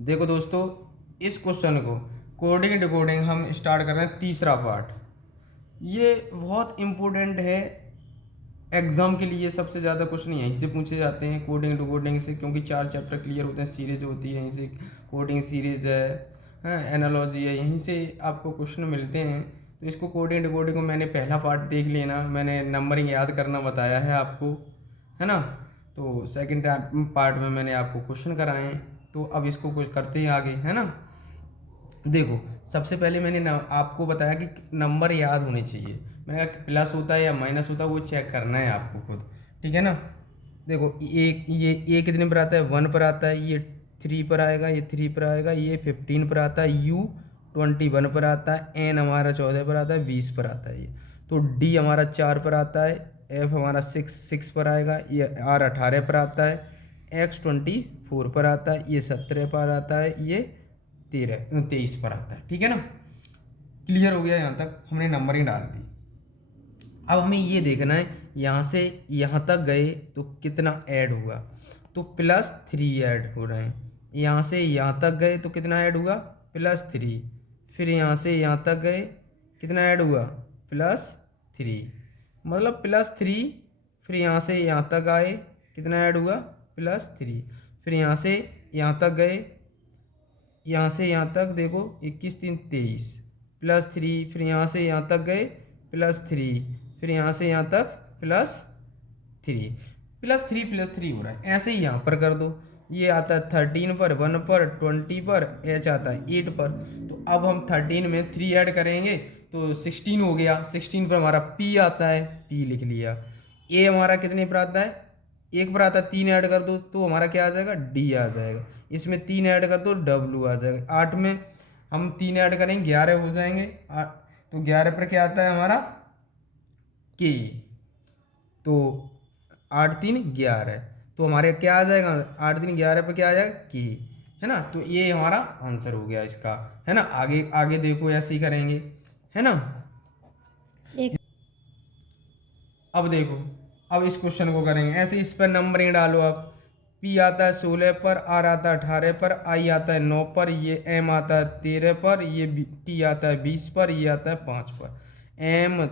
देखो दोस्तों, इस क्वेश्चन को कोडिंग डिकोडिंग हम स्टार्ट कर रहे हैं, तीसरा पार्ट। ये बहुत इम्पोर्टेंट है एग्जाम के लिए। सबसे ज़्यादा क्वेश्चन यहीं से पूछे जाते हैं, कोडिंग डिकोडिंग से, क्योंकि 4 चैप्टर क्लियर होते हैं, सीरीज होती है यहीं से, कोडिंग सीरीज है, एनालॉजी है, यहीं से आपको क्वेश्चन मिलते हैं। तो इसको कोडिंग डिकोडिंग को मैंने पहला पार्ट देख लेना, मैंने नंबरिंग याद करना बताया है आपको, है ना। तो सेकंड पार्ट में मैंने आपको क्वेश्चन कराए हैं। तो अब इसको कुछ करते हैं आगे, है ना। देखो, सबसे पहले मैंने आपको बताया कि नंबर याद होने चाहिए। मैंने कहा कि प्लस होता है या माइनस होता है वो चेक करना है आपको खुद, ठीक है ना। देखो, ये कितने पर आता है? 1 पर आता है। ये 3 पर आएगा, ये 3 पर आएगा, ये 15 पर आता है, यू 21 पर आता है, एन हमारा 14 पर आता है, 20 पर आता है ये। तो डी हमारा 4 पर आता है, एफ हमारा 6 पर आएगा, ये आर 18 पर आता है, एक्स 24 पर आता है, ये 17 पर आता है, ये 23 पर आता है, ठीक है ना। क्लियर हो गया? यहाँ तक हमने नंबरिंग डाल दी। अब हमें ये देखना है यहाँ से यहाँ तक गए तो कितना ऐड हुआ। तो +3 ऐड हो रहे हैं। यहाँ से यहाँ तक गए तो कितना ऐड हुआ? +3। फिर यहाँ से यहाँ तक गए, कितना ऐड हुआ? +3। मतलब +3। फिर यहाँ से यहाँ तक आए, कितना ऐड हुआ? +3। फिर यहाँ से यहाँ तक गए, यहाँ से यहाँ तक देखो, 21 3 23, +3। फिर यहाँ से यहाँ तक गए, +3। फिर यहाँ से यहाँ तक +3, +3 हो रहा है। ऐसे ही यहाँ पर कर दो। ये आता है 13 पर, 1 पर, 20 पर, एच आता है 8 पर। तो अब हम 13 में 3 ऐड करेंगे तो 16 हो गया। 16 पर हमारा पी आता है, पी लिख लिया। ए हमारा कितने पर आता है? 1 पर आता है। 3 ऐड कर दो तो हमारा क्या आ जाएगा? डी आ जाएगा। इसमें 3 ऐड कर दो, डब्लू आ जाएगा। 8 में हम 3 ऐड करेंगे, 11 हो जाएंगे। तो 11 पर क्या आता है हमारा? के। तो 8 3 11, तो हमारे क्या आ जाएगा? 8 3 11 पे क्या आ जाएगा? के, है ना। तो ये हमारा आंसर हो गया इसका, है ना। आगे आगे देखो, ऐसे ही करेंगे, है ना। अब देखो, अब इस क्वेश्चन को करेंगे ऐसे। इस पर नंबरिंग डालो आप। पी आता है 16 पर, आर आता है 18 पर, आई आता है 9 पर, ये एम आता है 13 पर, ये टी आता है 20 पर, ये आता है 5 पर। एम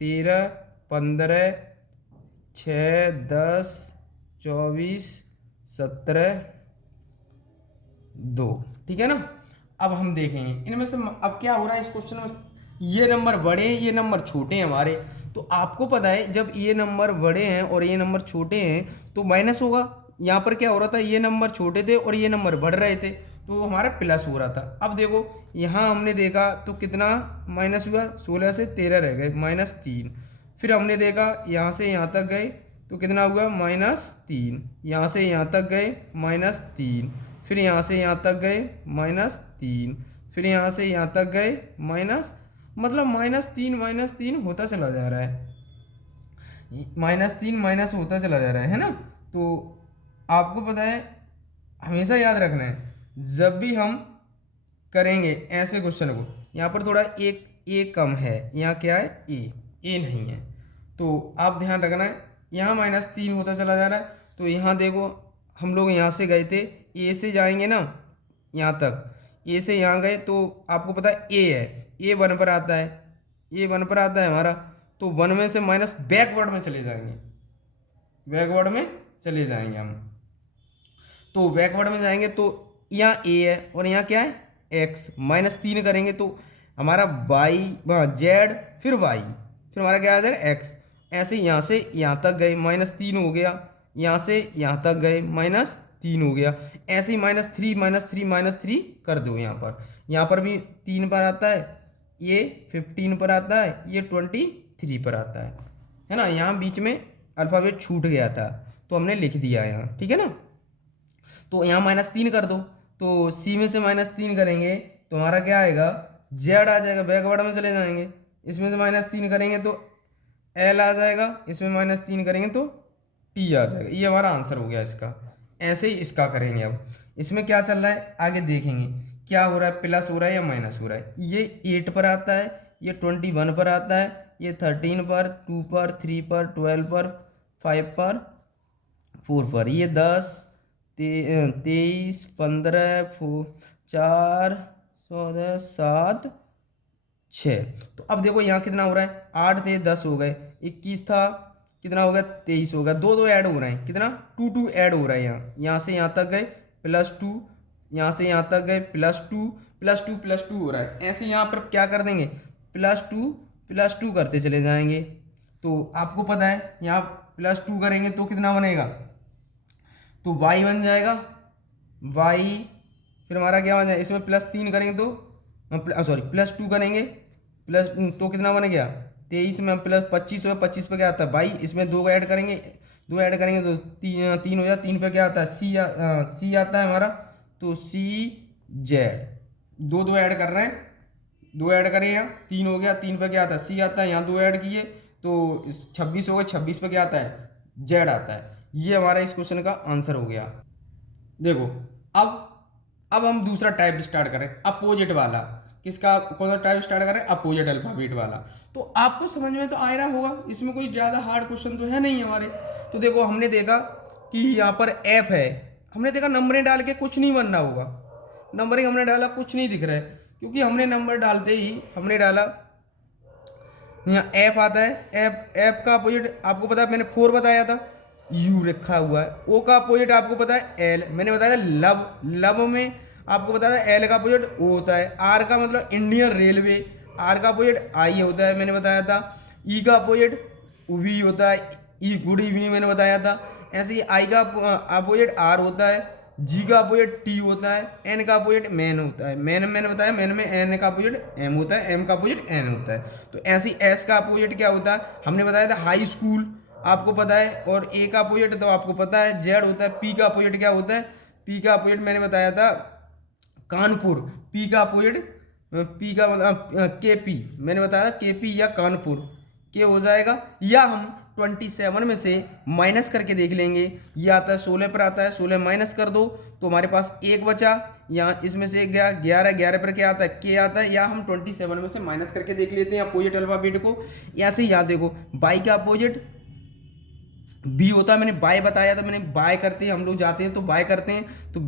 13, 15, 6, 10, 24, 17, 2, ठीक है ना। अब हम देखेंगे इनमें से अब क्या हो रहा है इस क्वेश्चन में। ये नंबर बड़े हैं, ये नंबर छोटे हैं हमारे। तो आपको पता है जब ये नंबर बड़े हैं और ये नंबर छोटे हैं तो माइनस होगा। यहाँ पर क्या हो रहा था? ये नंबर छोटे थे और ये नंबर बढ़ रहे थे, तो हमारा प्लस हो रहा था। अब देखो, यहाँ हमने देखा तो कितना माइनस हुआ? 16 से 13 रह गए, -3। फिर हमने देखा यहाँ से यहाँ तक गए तो कितना हुआ? -3। यहाँ से यहाँ तक गए, -3। फिर यहाँ से यहाँ तक गए, -3। फिर यहाँ से यहाँ तक गए माइनस, मतलब -3 होता चला जा रहा है। -3 माइनस होता चला जा रहा है ना। तो आपको पता है, हमेशा याद रखना है जब भी हम करेंगे ऐसे क्वेश्चन को, यहाँ पर थोड़ा एक ए कम है, यहाँ क्या है? ए नहीं है। तो आप ध्यान रखना है, यहाँ -3 होता चला जा रहा है। तो यहाँ देखो, हम लोग यहाँ से गए थे, ए से जाएंगे ना यहाँ तक, ए से यहाँ गए तो आपको पता है ए है, ए 1 पर आता है, ए 1 पर आता है हमारा। तो 1 में से माइनस बैकवर्ड में चले जाएंगे, बैकवर्ड में चले जाएंगे हम। तो बैकवर्ड में जाएंगे तो यहाँ ए है और यहाँ क्या है? एक्स। -3 करेंगे तो हमारा वाई, जेड, फिर वाई, फिर हमारा क्या आ जाएगा? एक्स। ऐसे ही यहाँ से यहाँ तक गए, -3 हो गया। यहाँ से यहाँ तक गए, -3 हो गया। ऐसे ही -3 -3 कर दो। यहाँ पर भी 3 पर आता है, ये 15 पर आता है, ये 23 पर आता है ना। यहाँ बीच में अल्फ़ाबेट छूट गया था तो हमने लिख दिया यहाँ, ठीक है ना। तो यहाँ -3 कर दो, तो सी में से -3 करेंगे तो हमारा क्या आएगा? जेड आ जाएगा, बैकवर्ड में चले जाएंगे। इसमें से -3 करेंगे तो एल आ जाएगा, इसमें -3 करेंगे तो टी आ जाएगा। ये हमारा आंसर हो गया इसका। ऐसे ही इसका करेंगे। अब इसमें क्या चल रहा है आगे देखेंगे, क्या हो रहा है? प्लस हो रहा है या माइनस हो रहा है? ये 8 पर आता है, ये 21 पर आता है, ये 13 पर, 2 पर, 3 पर, 12 पर, 5 पर, 4 पर, ये 10 23 15 4 14 7 6। तो अब देखो यहाँ कितना हो रहा है, 8 थे 10 हो गए, 21 था कितना हो गया 23 हो गया, दो दो ऐड हो रहे हैं, कितना 2 2 ऐड हो रहा है, यहाँ से यहाँ तक गए +2, यहाँ से यहाँ तक गए +2 +2 +2 हो रहा है। ऐसे यहाँ पर क्या कर देंगे +2 करते चले जाएंगे। तो आपको पता है यहाँ +2 करेंगे तो कितना बनेगा, तो y बन जाएगा y, फिर हमारा क्या बन जाएगा, इसमें +3 करेंगे तो सॉरी +2 करेंगे प्लस तो कितना बन गया 23 में +25 हो, 25 पे क्या आता है 22, इसमें 2 ऐड करेंगे, 2 ऐड करेंगे तो 3 हो जाए, 3 पे क्या आता है सी आता है हमारा, तो CZ, दो दो ऐड कर रहे हैं, 2 ऐड करें यहाँ 3 हो गया, 3 पे क्या आता है सी आता है, यहाँ 2 ऐड किए तो 26 हो गए, 26 पे क्या आता है Z आता है। ये हमारा इस क्वेश्चन का आंसर हो गया। देखो अब हम दूसरा टाइप स्टार्ट करें, अपोजिट वाला। किसका कौन सा टाइप स्टार्ट करें, अपोजिट अल्फाबेट वाला। तो आपको समझ में तो आ रहा होगा, इसमें कोई ज़्यादा हार्ड क्वेश्चन तो है नहीं हमारे। तो देखो हमने देखा कि यहाँ पर एफ है, हमने देखा नंबरें डाल के कुछ नहीं बनना होगा, नंबरिंग हमने डाला कुछ नहीं दिख रहा है, क्योंकि हमने नंबर डालते ही हमने डाला यहाँ एफ आता है, एफ का अपोजिट आपको पता है, मैंने 4 बताया था, यू रखा हुआ है। ओ का अपोजिट आपको पता है एल, मैंने बताया लब में आपको पता है एल का अपोजिट ओ होता है। आर का मतलब इंडियन रेलवे, आर का अपोजिट आई होता है, मैंने बताया था। ई का अपोजिट वी होता है, ई गुड इवनिंग मैंने बताया था। ऐसे ही आई का अपोजिट आर होता है, जी का अपोजिट टी होता है, एन का अपोजिट मैन होता है, मैंने बताया मैन में एन का अपोजिट एम होता है, एम का अपोजिट एन होता है। तो ऐसे ही एस का अपोजिट क्या होता है, हमने बताया था हाई स्कूल, आपको पता है। और ए का अपोजिट तो आपको पता है जेड होता है। पी का अपोजिट क्या होता है, पी का अपोजिट मैंने बताया था कानपुर, पी का अपोजिट पी का मतलब के पी, मैंने बताया था के पी या कानपुर के हो जाएगा। या हम 27 में से माइनस करके देख लेंगे, ये आता है 16 पर आता है, 16 माइनस कर दो तो हमारे पास 1 बचा, यहाँ इसमें से गया 11, 11 पर क्या आता है के आता है। या हम 27 में से माइनस करके देख लेते हैं अपोजिट अल्फाबेट को। ऐसे यहाँ देखो बाई का अपोजिट बी होता है, मैंने बाय बताया था, मैंने बाय करते हैं हम लोग जाते हैं तो बाय करते हैं, तो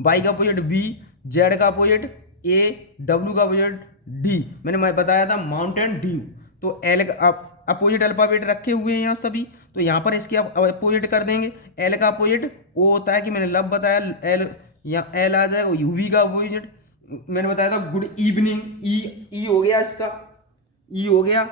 बाई का अपोजिट बी, जेड का अपोजिट ए, डब्ल्यू का अपोजिट डी, मैंने बताया था माउंटेन ड्यू। तो एल का अपोजिट अल्फाबेट रखे हुए हैं यहाँ सभी, तो यहाँ पर इसके अपोजिट कर देंगे। एल का अपोजिट ओ होता है कि मैंने लब बताया, एल यहाँ एल आ जाएगा। यूवी का अपोजिट मैंने बताया था गुड इवनिंग, ई हो गया इसका, ई हो गया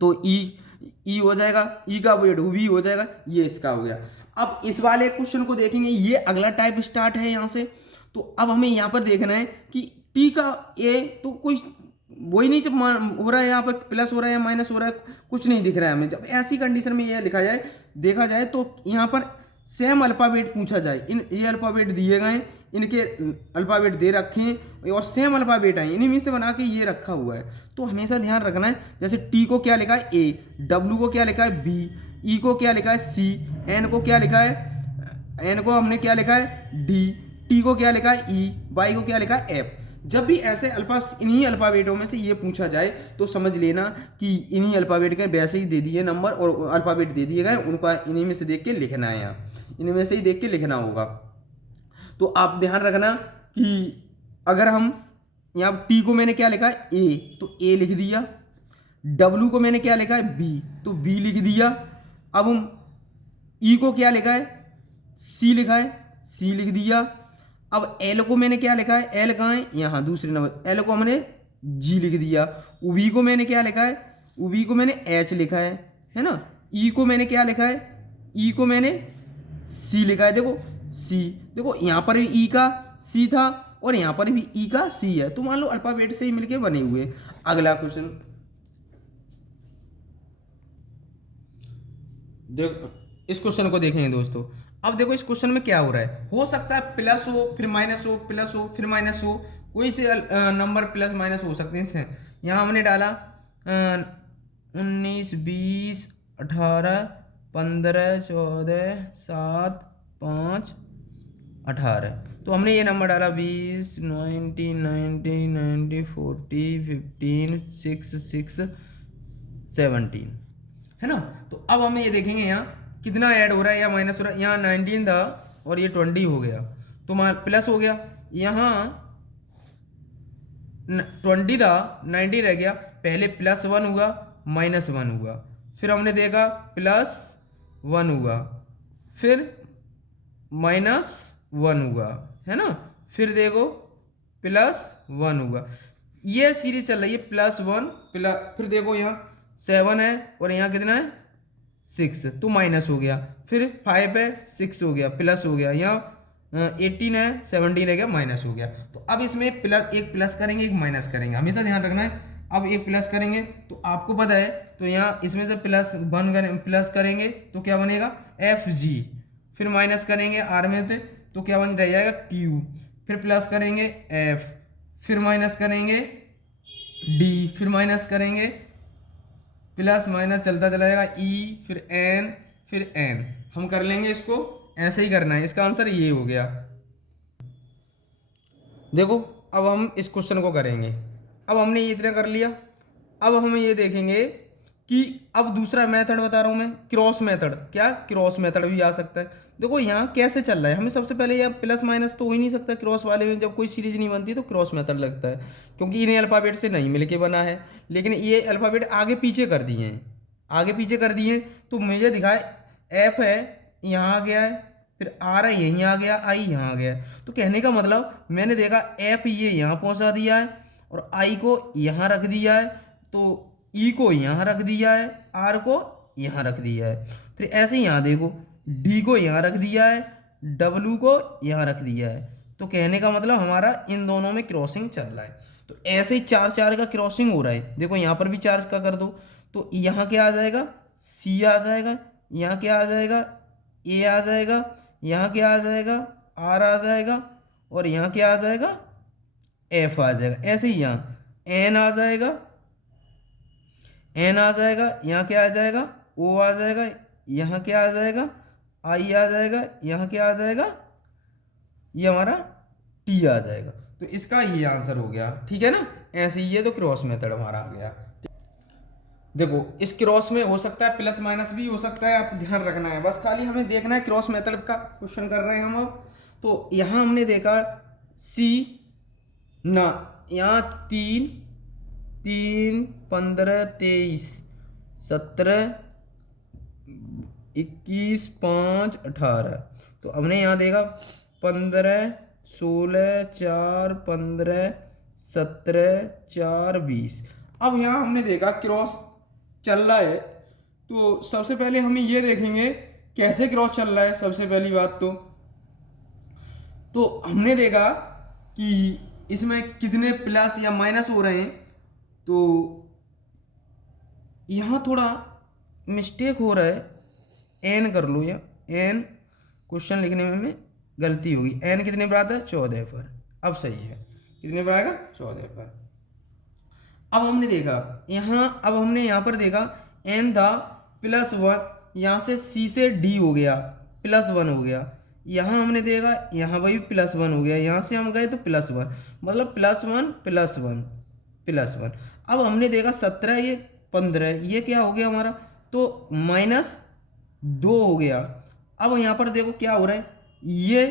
तो ई हो जाएगा, ई का अपोजिट वी हो जाएगा, ये इसका हो गया। अब इस वाले क्वेश्चन को देखेंगे, ये अगला टाइप स्टार्ट है यहाँ से। तो अब हमें यहाँ पर देखना है कि टी का ए तो कोई वही नहीं सब हो रहा है, यहाँ पर प्लस हो रहा है या माइनस हो रहा है, कुछ नहीं दिख रहा है हमें। जब ऐसी कंडीशन में ये लिखा जाए देखा जाए तो यहाँ पर सेम अल्फ़ाबेट पूछा जाए, ये अल्फ़ाबेट दिए गए, इनके अल्फ़ाबेट दे रखे हैं और सेम अल्फ़ाबेट है, इन्हीं में से बना के ये रखा हुआ है। तो हमेशा ध्यान रखना है, जैसे टी को क्या लिखा है ए, डब्ल्यू को क्या लिखा है बी, ई को क्या लिखा है सी, एन को क्या लिखा है, एन को हमने क्या लिखा है डी, टी को क्या लिखा है ई, वाई को क्या लिखा है एफ। जब भी ऐसे इन्हीं अल्फ़ाबेटों में से ये पूछा जाए तो समझ लेना कि इन्हीं अल्फ़ाबेट के वैसे ही दे दिए नंबर और अल्फ़ाबेट दे दिए गए, उनका इन्हीं में से देख के लिखना है, यहाँ इन्हीं में से ही देख के लिखना होगा। तो आप ध्यान रखना कि अगर हम यहाँ टी को मैंने क्या लिखा है ए, तो ए लिख दिया, डब्ल्यू को मैंने क्या लिखा है बी, तो बी लिख दिया। अब हम ई को क्या लिखा है सी लिखा है, सी लिख दिया। अब एल को मैंने क्या लिखा है, एल कहाँ है यहाँ दूसरे नंबर, एल को हमने जी लिख दिया। वी को मैंने क्या लिखा है, वी को मैंने एच लिखा है ना। ई को मैंने क्या लिखा है, ई को मैंने सी लिखा है, देखो सी, देखो यहाँ पर भी ई का सी था और यहाँ पर भी ई का सी है, तो मान लो अल्फाबेट से ही मिलके बने हुए। अगला क्वेश्चन देखो, इस क्वेश्चन को देखेंगे दोस्तों। अब देखो इस क्वेश्चन में क्या हो रहा है, हो सकता है प्लस हो फिर माइनस हो, प्लस हो फिर माइनस हो, कोई से नंबर प्लस माइनस हो सकते हैं। यहाँ हमने डाला 19 20 18 15 14 7 5 18, तो हमने ये नंबर डाला 20 90 90 90 40 15 6 6 17, है ना। तो अब हम ये देखेंगे यहाँ कितना ऐड हो रहा है या माइनस हो रहा है। यहाँ 19 था और ये 20 हो गया, तो प्लस हो गया। यहाँ 20 था, 90 रह गया, पहले +1 हुआ, -1 हुआ, फिर हमने देखा +1 हुआ, फिर -1 हुआ, है ना, फिर देखो +1 हुआ। ये सीरीज चल रही है +1 फिर देखो यहाँ 7 है और यहाँ कितना है 6, तो माइनस हो गया, फिर 5 है 6 हो गया, प्लस हो गया, यहाँ 18 है 17 रह गया, माइनस हो गया। तो अब इसमें प्लस, एक प्लस करेंगे एक माइनस करेंगे, हमेशा ध्यान रखना है। अब एक प्लस करेंगे तो आपको पता है, तो यहाँ इसमें से प्लस करेंगे तो क्या बनेगा FG, फिर माइनस करेंगे R में से तो क्या बन रह जाएगा Q, फिर प्लस करेंगे F, फिर माइनस करेंगे D, फिर माइनस करेंगे प्लस माइनस चलता चला जाएगा E, फिर N, फिर N। हम कर लेंगे इसको, ऐसे ही करना है, इसका आंसर ये हो गया। देखो अब हम इस क्वेश्चन को करेंगे। अब हमने ये इतना कर लिया, अब हम ये देखेंगे कि अब दूसरा मेथड बता रहा हूँ मैं, क्रॉस मेथड। क्या क्रॉस मेथड भी आ सकता है। देखो यहाँ कैसे चल रहा है, हमें सबसे पहले यहाँ प्लस माइनस तो हो ही नहीं सकता क्रॉस वाले में, जब कोई सीरीज नहीं बनती तो क्रॉस मेथड लगता है, क्योंकि इन्हें अल्फ़ाबेट से नहीं मिलके बना है। लेकिन ये अल्फ़ाबेट आगे पीछे कर दिए हैं, आगे पीछे कर दिए, तो मुझे दिखाए F है यहाँ आ गया है, फिर R है यहीं आ गया, I यहाँ आ गया। तो कहने का मतलब मैंने देखा F ये यहाँ पहुँचा दिया है और I को यहाँ रख दिया है, तो E को यहाँ रख दिया है, R को यहाँ रख दिया है, फिर ऐसे ही यहाँ देखो D को यहाँ रख दिया है, W को यहाँ रख दिया है। तो कहने का मतलब हमारा इन दोनों में क्रॉसिंग चल रहा है। तो ऐसे ही 4 का क्रॉसिंग हो रहा है। देखो यहाँ पर भी 4 का कर दो, तो यहाँ क्या आ जाएगा C आ जाएगा, यहाँ क्या आ जाएगा A आ जाएगा, यहाँ क्या आ जाएगा R आ जाएगा, और यहाँ क्या आ जाएगा F आ जाएगा। ऐसे ही यहाँ N आ जाएगा, N आ जाएगा, यहाँ क्या आ जाएगा O आ जाएगा, यहाँ क्या आ जाएगा I आ जाएगा, यहाँ क्या आ जाएगा ये हमारा T आ जाएगा। तो इसका ये आंसर हो गया, ठीक है ना। ऐसे ही ये तो क्रॉस मेथड हमारा आ गया। देखो इस क्रॉस में हो सकता है प्लस माइनस भी हो सकता है, आप ध्यान रखना है, बस खाली हमें देखना है। क्रॉस मेथड का क्वेश्चन कर रहे हैं हम अब। तो यहाँ हमने देखा C ना, यहाँ 3, 3, 15, 23, 17, 21, 5, 18। तो हमने यहाँ देखा 15, 16, 4, 15, 17, 4, 20। अब यहाँ हमने देखा क्रॉस चल रहा है, तो सबसे पहले हम ये देखेंगे कैसे क्रॉस चल रहा है। सबसे पहली बात तो हमने देखा कि इसमें कितने प्लस या माइनस हो रहे हैं। तो यहाँ थोड़ा मिस्टेक हो रहा है, एन कर लो, या एन क्वेश्चन लिखने में गलती होगी। एन कितने पर आता है 14 पर, अब सही है, कितने पर आएगा 14 पर। अब हमने देखा यहाँ, अब हमने यहाँ पर देखा एन था +1, यहाँ से सी से डी हो गया +1 हो गया। यहाँ हमने देखा यहाँ भाई +1 हो गया, यहाँ से हम गए तो +1, मतलब +1 अब हमने देखा 17 ये 15 ये क्या हो गया हमारा, तो -2 हो गया। अब यहाँ पर देखो क्या हो रहा है, ये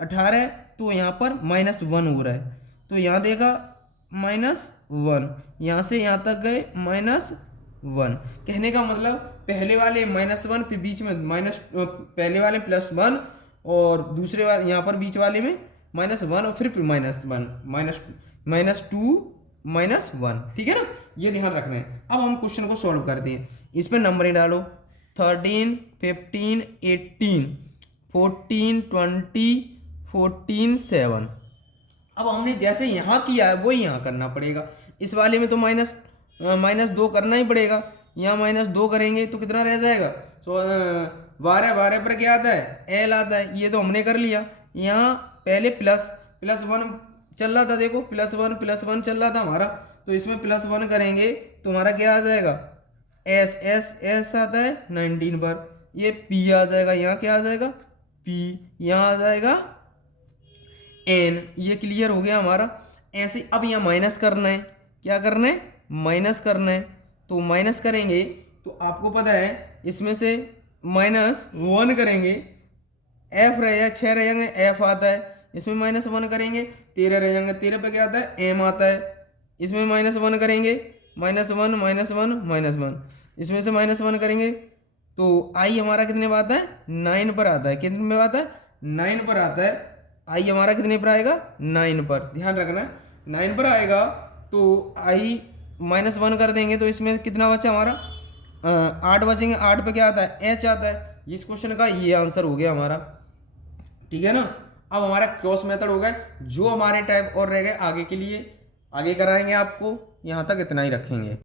18 तो यहाँ पर -1 हो रहा है, तो यहाँ देखा -1, यहाँ से यहाँ तक गए -1। कहने का मतलब पहले वाले -1 फिर बीच में पहले वाले +1 और दूसरे वाले यहाँ पर बीच वाले में -1 और फिर -1 -2 -1, ठीक है ना, ये ध्यान रखना है। अब हम क्वेश्चन को सॉल्व करते हैं। इसमें नंबर डालो 13, 15, 18, 14, 20, 14, 7। अब हमने जैसे यहाँ किया है वही यहाँ करना पड़ेगा। इस वाले में तो -2 करना ही पड़ेगा, यहाँ -2 करेंगे तो कितना रह जाएगा, 12 पर क्या आता है L आता है, ये तो हमने कर लिया। यहाँ पहले +1 चल रहा था, देखो +1 चल रहा था हमारा, तो इसमें +1 करेंगे तो हमारा क्या आ जाएगा S आता है 19 पर, ये P आ जाएगा, यहाँ क्या आ जाएगा P, यहाँ आ जाएगा N। ये क्लियर हो गया हमारा। ऐसे अब यहाँ माइनस करना है, क्या करना है माइनस करना है, तो माइनस करेंगे तो आपको पता है इसमें से -1 करेंगे एफ रहेगा, 6 रह जाएंगे एफ आता है, इसमें -1 करेंगे 13 रह जाएंगे, 13 पे क्या आता है एम आता है, इसमें -1 करेंगे -1 -1 इसमें से -1 करेंगे तो आई हमारा कितने पर आता है 9 पर आता है, कितने पर आता है 9 पर आता है, आई हमारा कितने पर आएगा 9 पर, ध्यान रखना 9 पर आएगा तो आई -1 कर देंगे तो इसमें कितना बचा हमारा 8 बचेंगे, 8 पे क्या आता है एच आता है, इस क्वेश्चन का ये आंसर हो गया हमारा, ठीक है ना। अब हमारा क्रॉस मेथड हो गया, जो हमारे टाइप और रह गए आगे के लिए आगे कराएंगे आपको, यहाँ तक इतना ही रखेंगे।